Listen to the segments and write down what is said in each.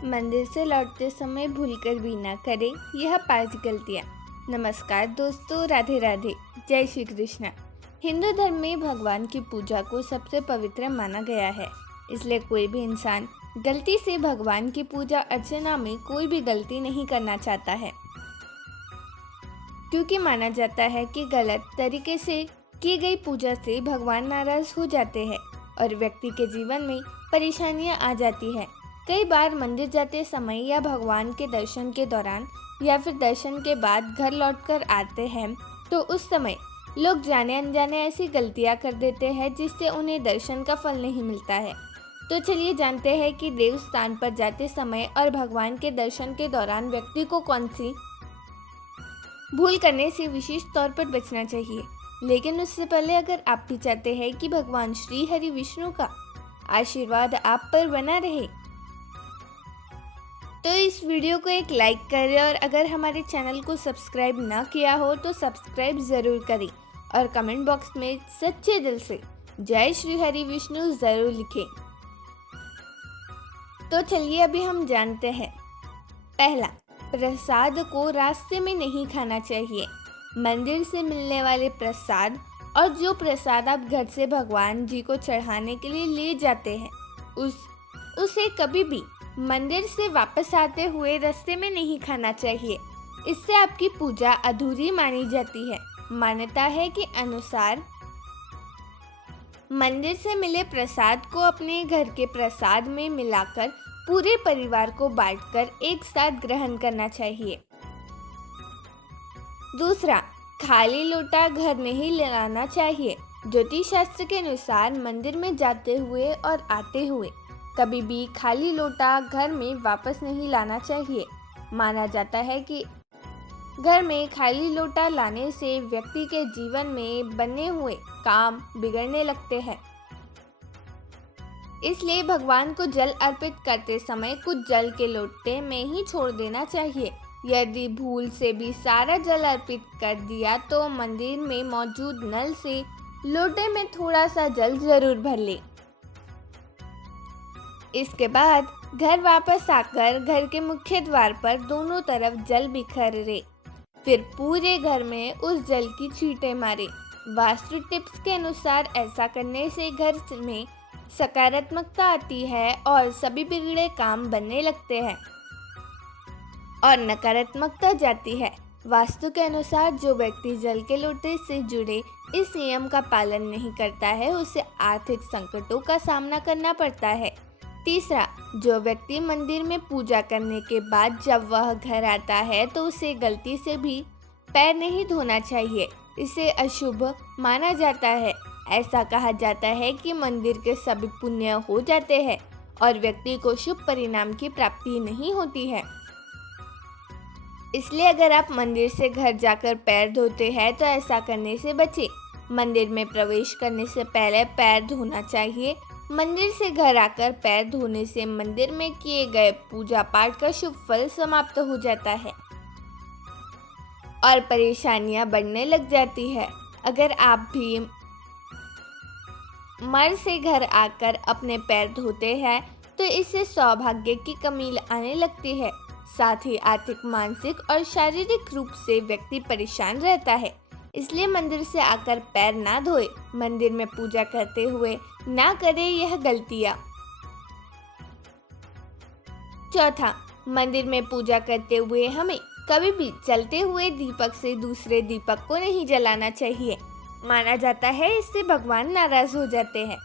मंदिर से लौटते समय भूलकर भी ना करें यह 5 गलतियाँ। नमस्कार दोस्तों, राधे राधे, जय श्री कृष्ण। हिंदू धर्म में भगवान की पूजा को सबसे पवित्र माना गया है, इसलिए कोई भी इंसान गलती से भगवान की पूजा अर्चना में कोई भी गलती नहीं करना चाहता है, क्योंकि माना जाता है कि गलत तरीके से की गई पूजा से भगवान नाराज हो जाते हैं और व्यक्ति के जीवन में परेशानियां आ जाती है। कई बार मंदिर जाते समय या भगवान के दर्शन के दौरान या फिर दर्शन के बाद घर लौटकर आते हैं तो उस समय लोग जाने अनजाने ऐसी गलतियां कर देते हैं जिससे उन्हें दर्शन का फल नहीं मिलता है। तो चलिए जानते हैं कि देव स्थान पर जाते समय और भगवान के दर्शन के दौरान व्यक्ति को कौन सी भूल करने से विशेष तौर पर बचना चाहिए। लेकिन उससे पहले अगर आप भी चाहते हैं कि भगवान श्री हरि विष्णु का आशीर्वाद आप पर बना रहे तो इस वीडियो को एक लाइक करें और अगर हमारे चैनल को सब्सक्राइब ना किया हो तो सब्सक्राइब ज़रूर करें और कमेंट बॉक्स में सच्चे दिल से जय श्री हरि विष्णु ज़रूर लिखें। तो चलिए अभी हम जानते हैं। पहला, प्रसाद को रास्ते में नहीं खाना चाहिए। मंदिर से मिलने वाले प्रसाद और जो प्रसाद आप घर से भगवान जी को चढ़ाने के लिए ले जाते हैं उसे कभी भी मंदिर से वापस आते हुए रास्ते में नहीं खाना चाहिए। इससे आपकी पूजा अधूरी मानी जाती है। मान्यता है कि अनुसार मंदिर से मिले प्रसाद को अपने घर के प्रसाद में मिलाकर पूरे परिवार को बांटकर एक साथ ग्रहण करना चाहिए। दूसरा, खाली लोटा घर नहीं लाना चाहिए। ज्योतिष शास्त्र के अनुसार मंदिर में जाते हुए और आते हुए कभी भी खाली लोटा घर में वापस नहीं लाना चाहिए। माना जाता है कि घर में खाली लोटा लाने से व्यक्ति के जीवन में बने हुए काम बिगड़ने लगते हैं। इसलिए भगवान को जल अर्पित करते समय कुछ जल के लोटे में ही छोड़ देना चाहिए। यदि भूल से भी सारा जल अर्पित कर दिया तो मंदिर में मौजूद नल से लोटे में थोड़ा सा जल जरूर भर ले। इसके बाद घर वापस आकर घर के मुख्य द्वार पर दोनों तरफ जल बिखरे, फिर पूरे घर में उस जल की छींटे मारे। वास्तु टिप्स के अनुसार ऐसा करने से घर में सकारात्मकता आती है और सभी बिगड़े काम बनने लगते हैं और नकारात्मकता जाती है। वास्तु के अनुसार जो व्यक्ति जल के लोटे से जुड़े इस नियम का पालन नहीं करता है उसे आर्थिक संकटों का सामना करना पड़ता है। तीसरा, जो व्यक्ति मंदिर में पूजा करने के बाद जब वह घर आता है तो उसे गलती से भी पैर नहीं धोना चाहिए। इसे अशुभ माना जाता है। ऐसा कहा जाता है कि मंदिर के सभी पुण्य हो जाते हैं और व्यक्ति को शुभ परिणाम की प्राप्ति नहीं होती है। इसलिए अगर आप मंदिर से घर जाकर पैर धोते हैं तो ऐसा करने से बचें। मंदिर में प्रवेश करने से पहले पैर धोना चाहिए। मंदिर से घर आकर पैर धोने से मंदिर में किए गए पूजा पाठ का शुभ फल समाप्त हो जाता है और परेशानियां बढ़ने लग जाती है। अगर आप भी मर से घर आकर अपने पैर धोते हैं तो इससे सौभाग्य की कमी आने लगती है। साथ ही आर्थिक, मानसिक और शारीरिक रूप से व्यक्ति परेशान रहता है। इसलिए मंदिर से आकर पैर ना धोए। मंदिर में पूजा करते हुए ना करें यह गलतियां। चौथा, मंदिर में पूजा करते हुए हमें कभी भी जलते हुए दीपक से दूसरे दीपक को नहीं जलाना चाहिए। माना जाता है इससे भगवान नाराज हो जाते हैं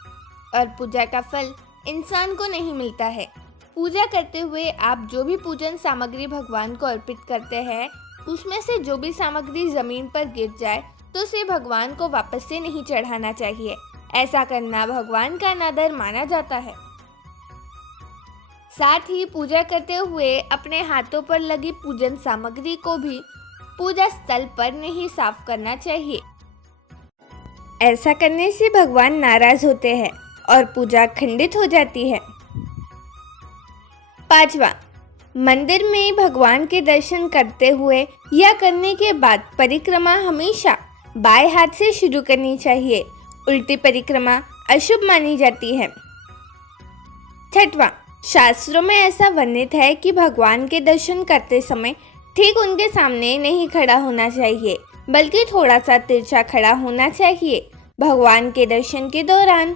और पूजा का फल इंसान को नहीं मिलता है। पूजा करते हुए आप जो भी पूजन सामग्री भगवान को अर्पित करते हैं उसमें से जो भी सामग्री जमीन पर गिर जाए तो उसे भगवान को वापस से नहीं चढ़ाना चाहिए। ऐसा करना भगवान का अनादर माना जाता है। साथ ही पूजा करते हुए अपने हाथों पर लगी पूजन सामग्री को भी पूजा स्थल पर नहीं साफ करना चाहिए। ऐसा करने से भगवान नाराज होते हैं और पूजा खंडित हो जाती है। पांचवा, मंदिर में भगवान के दर्शन करते हुए या करने के बाद परिक्रमा हमेशा बाएं हाथ से शुरू करनी चाहिए। उल्टी परिक्रमा अशुभ मानी जाती है। छठवां, शास्त्रों में ऐसा वर्णित है कि भगवान के दर्शन करते समय ठीक उनके सामने नहीं खड़ा होना चाहिए, बल्कि थोड़ा सा तिरछा खड़ा होना चाहिए। भगवान के दर्शन के दौरान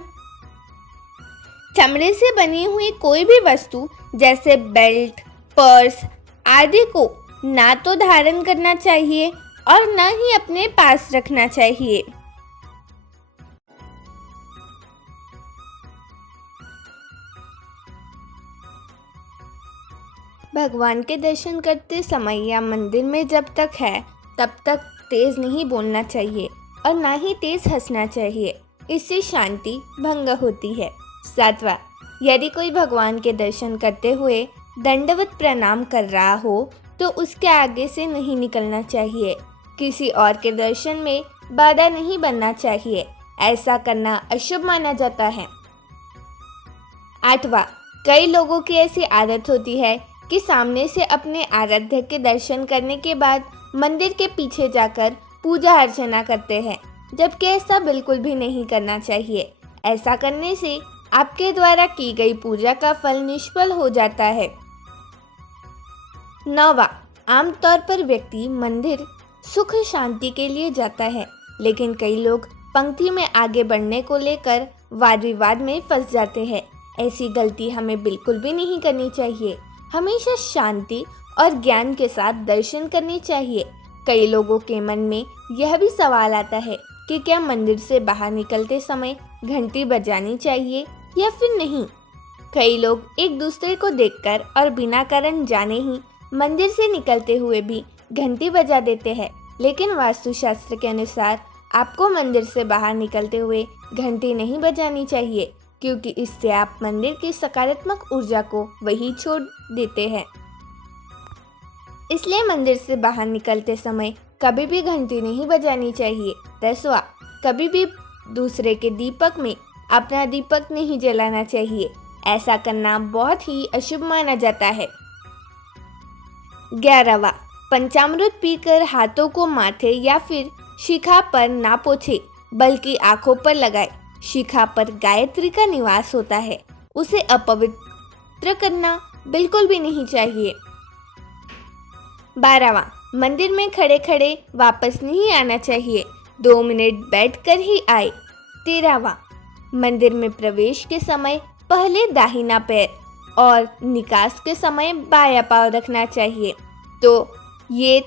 चमड़े से बनी हुई कोई भी वस्तु जैसे बेल्ट, पर्स आदि को ना तो धारण करना चाहिए और ना ही अपने पास रखना चाहिए। भगवान के दर्शन करते समय या मंदिर में जब तक है तब तक तेज नहीं बोलना चाहिए और ना ही तेज हंसना चाहिए, इससे शांति भंग होती है। 7वां, यदि कोई भगवान के दर्शन करते हुए दंडवत प्रणाम कर रहा हो तो उसके आगे से नहीं निकलना चाहिए। किसी और के दर्शन में बाधा नहीं बनना चाहिए, ऐसा करना अशुभ माना जाता है। 8वां, कई लोगों की ऐसी आदत होती है कि सामने से अपने आराध्य के दर्शन करने के बाद मंदिर के पीछे जाकर पूजा अर्चना करते हैं, जबकि ऐसा बिल्कुल भी नहीं करना चाहिए। ऐसा करने से आपके द्वारा की गई पूजा का फल निष्फल हो जाता है। 9वां, आमतौर पर व्यक्ति मंदिर सुख शांति के लिए जाता है, लेकिन कई लोग पंक्ति में आगे बढ़ने को लेकर वाद विवाद में फंस जाते हैं। ऐसी गलती हमें बिल्कुल भी नहीं करनी चाहिए। हमेशा शांति और ज्ञान के साथ दर्शन करने चाहिए। कई लोगों के मन में यह भी सवाल आता है कि क्या मंदिर से बाहर निकलते समय घंटी बजानी चाहिए या फिर नहीं। कई लोग एक दूसरे को देखकर और बिना कारण जाने ही मंदिर से निकलते हुए भी घंटी बजा देते हैं, लेकिन वास्तुशास्त्र के अनुसार आपको मंदिर से बाहर निकलते हुए घंटी नहीं बजानी चाहिए, क्योंकि इससे आप मंदिर की सकारात्मक ऊर्जा को वही छोड़ देते हैं। इसलिए मंदिर से बाहर निकलते समय कभी भी घंटी नहीं बजानी चाहिए। 10वां, कभी भी दूसरे के दीपक में अपना दीपक नहीं जलाना चाहिए, ऐसा करना बहुत ही अशुभ माना जाता है। 11वां, पंचामृत पीकर हाथों को माथे या फिर शिखा पर ना पोछे, बल्कि आंखों पर लगाए। शिखा पर गायत्री का निवास होता है, उसे अपवित्र करना बिल्कुल भी नहीं चाहिए। 12वां, मंदिर में खड़े खड़े वापस नहीं आना चाहिए, 2 मिनट बैठकर ही आए। 13वां, मंदिर में प्रवेश के समय पहले दाहिना पैर और निकास के समय बायां पांव रखना चाहिए। तो ये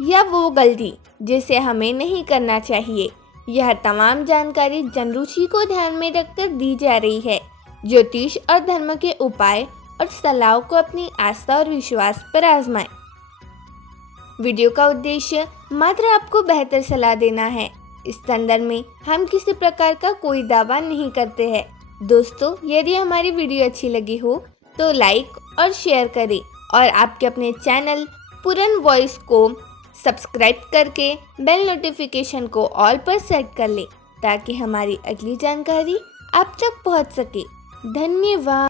या वो गलती जिसे हमें नहीं करना चाहिए। यह तमाम जानकारी जनरुचि को ध्यान में रखकर दी जा रही है। ज्योतिष और धर्म के उपाय और सलाह को अपनी आस्था और विश्वास पर आजमाएं। वीडियो का उद्देश्य मात्र आपको बेहतर सलाह देना है। इस संदर्भ में हम किसी प्रकार का कोई दावा नहीं करते हैं। दोस्तों, यदि हमारी वीडियो अच्छी लगी हो तो लाइक और शेयर करें और आपके अपने चैनल पूरन वॉइस को सब्सक्राइब करके बेल नोटिफिकेशन को ऑल पर सेट कर लें, ताकि हमारी अगली जानकारी आप तक पहुंच सके। धन्यवाद।